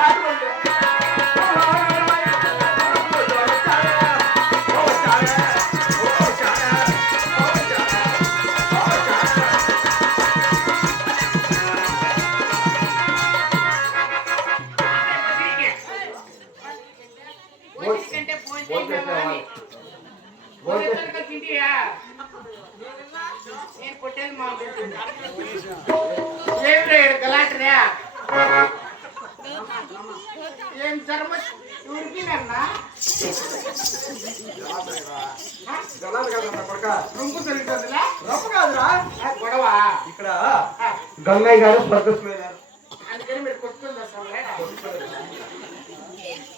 ஆடி கொண்டு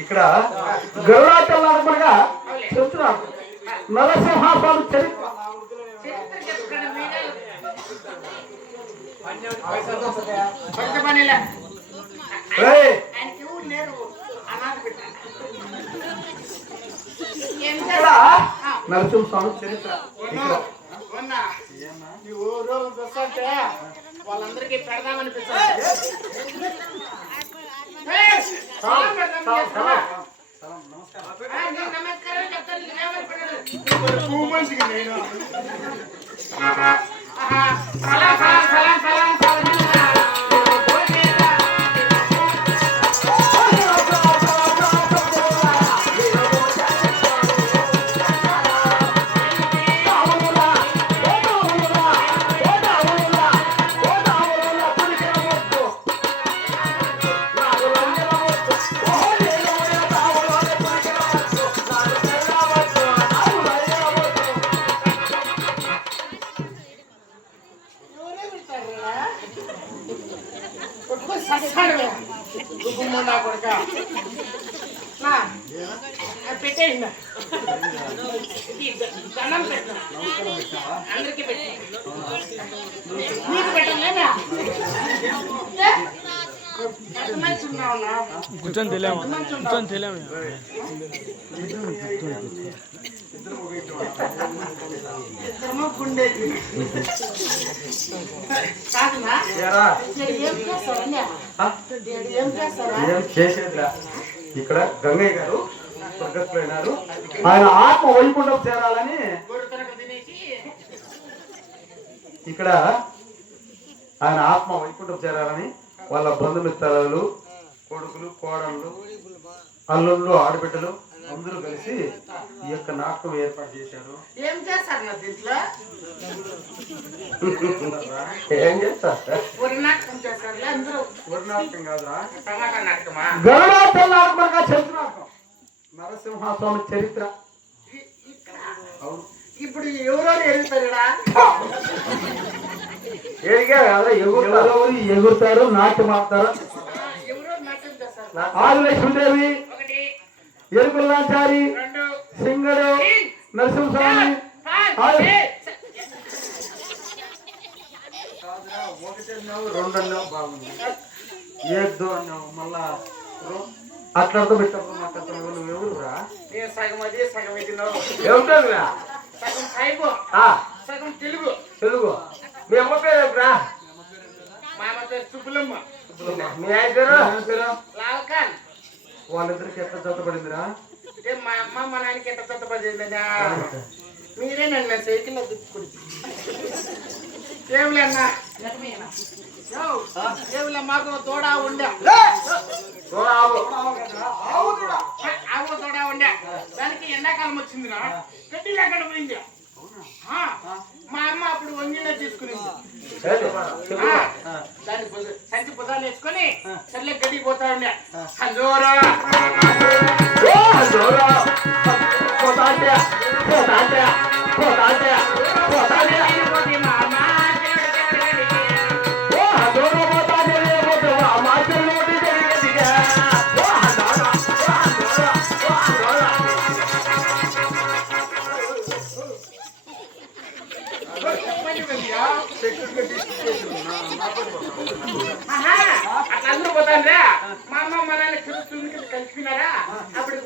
ఇక్కడ గరుడాచలాత్మగా చెప్తున్నాను నరసింహాస్వామి చరిత్ర. నరసింహస్వామి చరిత్ర. వాళ్ళందరికీ పెడదామనిపిస్తుంది ఏయ్! సలాం పెడదాం, ఏ సలాం? ఆ, నీకు నమస్కారం చెప్తాను. ఆహా, సలాం, సలాం, సలాం, సలాం, సలాం. ఏం చేస్తారా ఏం చేసేదిరా? ఇక్కడ గంగయ్య గారు స్వర్గస్థులైనారు. ఆయన ఆత్మ వైకుంఠం చేరాలని ఇక్కడ ఆయన ఆత్మ వైకుంఠం చేరాలని వాళ్ళ బంధుమిత్రాలు కొడుకులు కోడళ్ళు అల్లుళ్ళు ఆడబిడ్డలు అందరూ కలిసి ఈ యొక్క నాటకం ఏర్పాటు చేశారు. ఏం చేస్తారు దీంట్లో? ఏం చేస్తారు? నాటకం కాదురా. చరిత్ర నాటకం నరసింహస్వామి చరిత్ర. అవును. ఇప్పుడు ఎవరో ఎవరెవరు ఎగురుతారు. నాట్యం ఆడతారు ఎవరో నాట్యం చేస్తారు. ఆదిలక్ష్మీదేవి రెండు సింగడు నరసింహస్వామి రెండు అన్నావు బాగుంది. ఏదో అన్నావు మళ్ళా అట్లతో పెట్టప్పుడు మాట్లాడుతున్నావు నువ్వు ఎవరురా? సగం అది సగం ఇది నువ్వు. సగం తెలుగు. తెలుగు. మీ అమ్మ పేరు రా మా అమ్మ పేరు సుబ్బులమ్మ. మీ ఆయన పేరు? లాల్ఖాన్. వాళ్ళిద్దరికి ఎట్లా జతపడిందిరా? ఏ మా అమ్మ మా నాన్నకి ఎంత కొత్త పడిందా మీరే నన్ను సైకిల్లో దిక్కుడు ఏమిలే అన్న? ఏమిలే మాకు తోడా ఉండే. ఆవు తోడా ఉండే. దానికి ఎండాకాలం వచ్చిందిరా. గడ్డి లేకుండా పోయింది. మా అమ్మ అప్పుడు వంగిలో తీసుకునింది. దాన్ని సంచి బుధాలు వేసుకొని సర్లే గడ్డికి పోతా ఉండే. హజోరా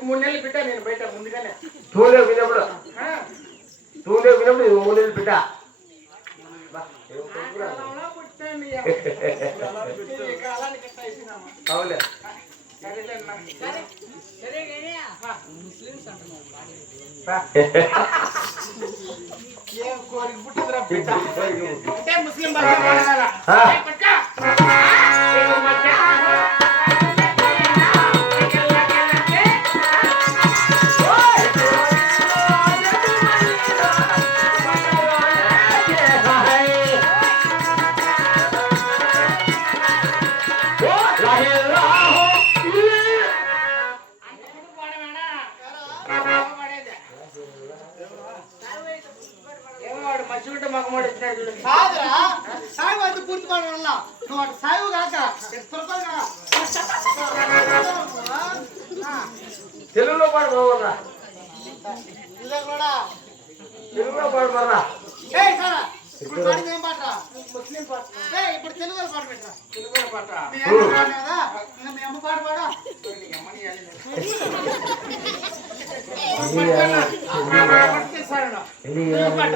మూడు నెలలు పెట్టా నేను బయట ముందుగానే తూనే వినప్పుడు తూనే వినప్పుడు ఇది మూడు నెలలు పెట్టా అవులే ఏం కోరిక పుట్టిందిరా అంటే ముస్లిం బాగా ಬರ್ರ తెలుగులో పాడు పడరా ఇప్పుడు పాడింది ఏం పాట ముస్లిం పాట ఇప్పుడు తెలుగులో పాట పెట్టరా తెలుగులో పాట మీ అమ్మ పాడు కదా ఇంకా మీ అమ్మ పాట పాడా అమ్మని పాట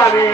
পাবে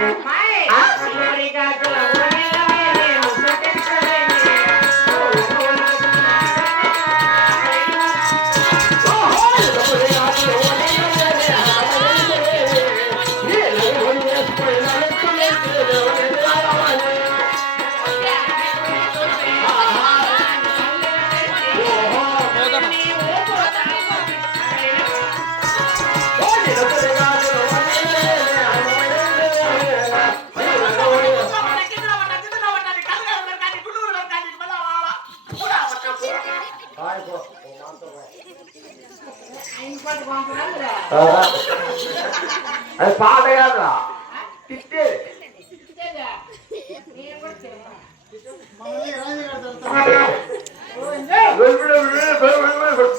మామూలుగా రాజీ కడతారు ఓ enjoy well well well well well well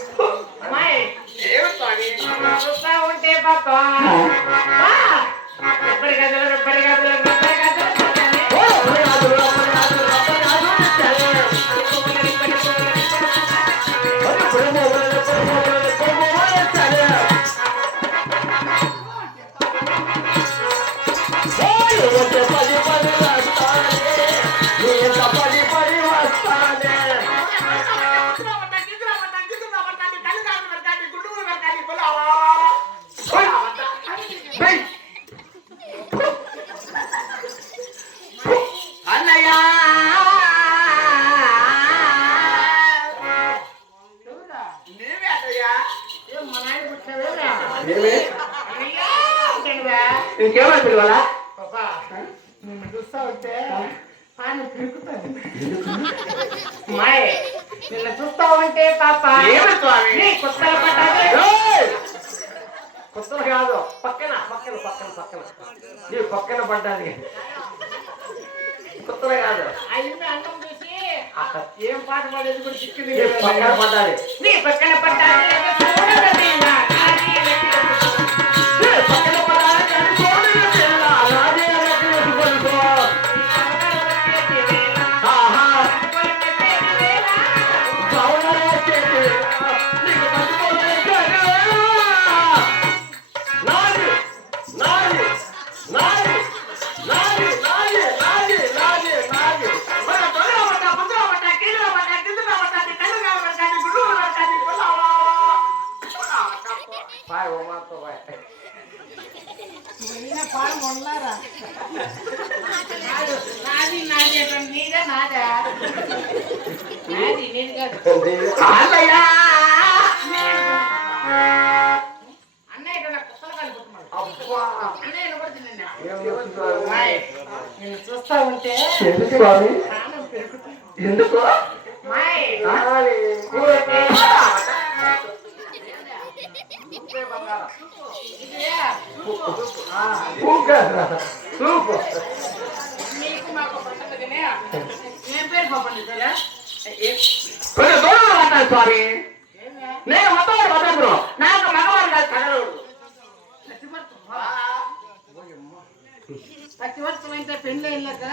పక్కన పడ్డాది నీ పక్కన పట్టాలి. నాది నాది నీదా నాదా నాది నేను కాదు అల్లయ్యా చూస్తా ఉంటే ఎందుకు ఎందుకు మాయ్ స్వామి నేను మొత్తం బతుకురు నాకు మగవాడు కాదు తగలడు ప్రతి అయితే పెళ్ళి అయిందాక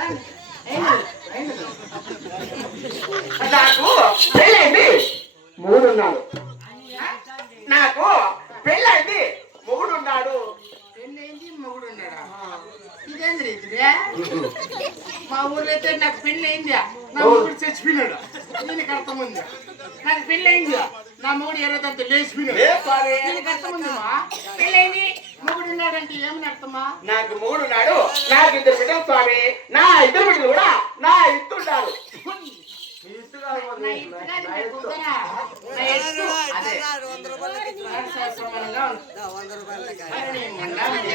నాకు పెళ్ళైంది. మూడున్నాడు. నాకు పెళ్ళైంది. ఇదే మా ఊర్లో అయితే నాకు పెళ్ళి అయింది నా మొగుడు చచ్చిపోయినాడు. దీనికి అర్థం ఉంది? నాకు పెళ్ళి అయింది నా మొగుడు ఎర్రదంతా లేచిపోయినాడు. దీనికి అర్థం ఉందమ్మా? పెళ్ళి అయింది మొగుడు ఉన్నాడంటే ఏమని అర్థమా? నాకు మూడున్నాడు నాకు ఇద్దరు బిడ్డలు స్వామి. నా ఇద్దరు బిడ్డలు కూడా నా ఇత్తు కాదు, నా కుక్కరా. నా ఎత్తు. అదే. సమానంగా ఉంది. మరి నేను మొన్న ఉంది.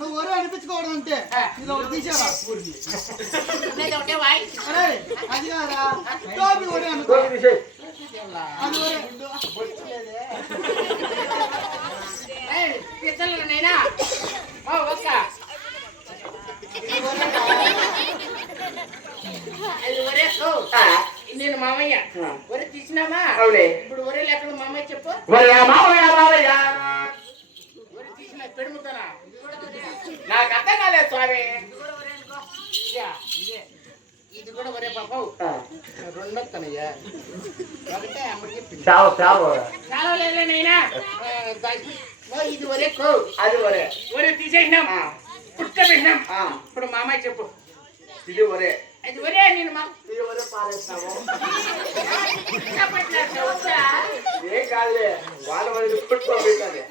నువ్వు అనిపించుకోవడం అంతే ఇది నేను? మామయ్య. ఒరే తీసినామా ఇప్పుడు ఒరే లెక్కలు మామయ్య చెప్పు. పెడుముతానా నాకు అర్థం కాలేదు స్వామి. ఇదా, కూడా ఒరే పాప. ఆ, రెండొస్తానయ్యా ఒకటే అమ్మకి చెప్పింది చావు చావు. చాలా లేదు నైనా ఇది ఒరే కో. అది ఒరే. ఒరే తీసేసినాం. పుట్ట పెట్టినాం ఆ, ఇప్పుడు మామయ్య చెప్పు. ఇది ఒరే. అది ఒరే నేను మా ఇది ఒరే పారేస్తాము. ఏం కాదులే. వాళ్ళ వాళ్ళు పుట్టుకోబెట్టాలి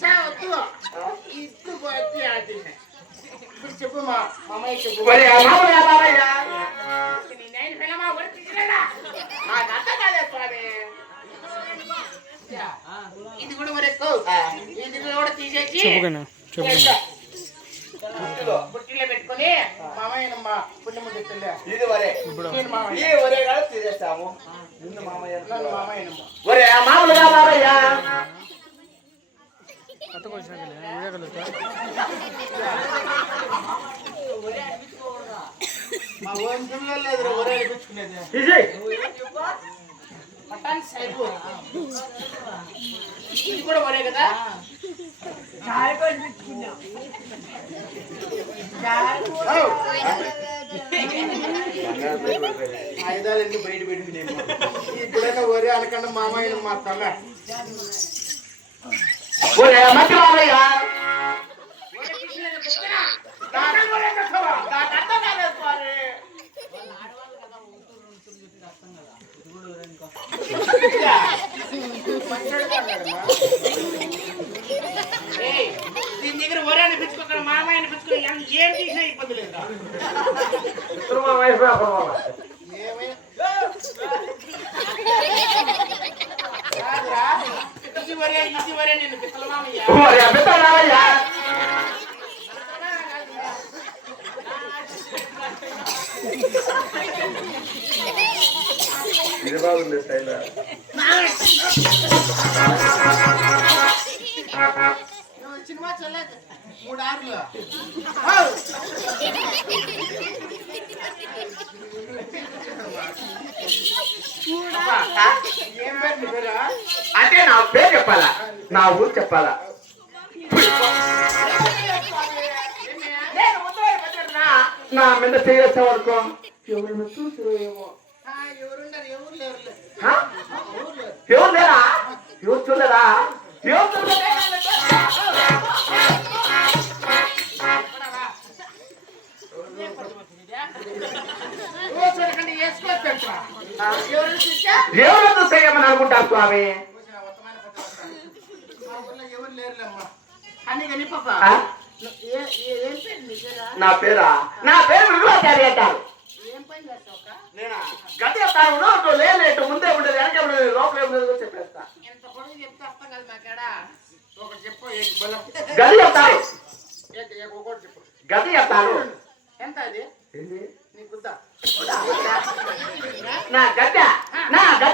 ಸಾವತ್ತು ಇತ್ತು ಬಾಕಿ ಆದಿನ ಬಿಡ್ಸಪ್ಪ ಮಾಮಯ್ಯ ಚುಪ್ಪು ಬರೀ ಮಾಮಯ್ಯ ಮಾಮಯ್ಯ ನೀನೇನು ಫಿಲಮ ಬರ್ತಿದ್ದೀರಲ್ಲ ನಾನು ಅರ್ಥಗಾದ ಸ್ವಾಮಿ ఇది కూడా మరి ఇది కూడా తీసేసి చెప్పుకున్నా చెప్పుకున్నా బుట్టిలో పెట్టుకొని మామయ్యనమ్మా పుణ్యముడి ఇది వరే ఈ వరే కాదు తీసేస్తాము నిన్ను మామయ్య నన్ను మామయ్యనమ్మా వరే మామూలుగా బాబయ్యా కొత్త క్వశ్చన్ ఇవే కలుగుతా ఇది ఒరే కదా? ఆయుధాలన్నీ బయట పెట్టుకున్నాను ఇప్పుడైనా ఒరే అనకుండా మామయ్య మా తల. మంచి బాబయ్య దీని దగ్గర ఒరే అనిపించుకోక మామయ్య ఇది బాగుంది స్టైల్. నువ్వు సినిమా చూడలేదు మూడు ఆరులు ఏం పేరు నీ పేరు అంటే నా పేరు చెప్పాలా నా ఊరు చెప్పాలా నేను ముద్దాయి పెట్టినా, నా మీద చేసే వరకు ఎవరైనా చూసిరో ఏమో ఆ, ఎవరున్నారు ఎవరు లేరు హ? ఎవరు లేరా ఎవరు చేయమని అనుకుంటారు స్వామి? నీ పేరా? నా పేరా మృగలాచారి అంటారు. గతి చెప్తాను నోటు లేలేటు ముందే ఉండేది వెనక ఉండేది లోపలే ఉండేది చెప్పేస్తా. ఎంత పొడుగు చెప్తే అర్థం కాదు నాకేడా ఒకటి చెప్పు ఏక్ బలం? గది చెప్పు. గది చెప్తాను ఎంత అది? నీ గుద్ద నా గద్ద నా గద్ద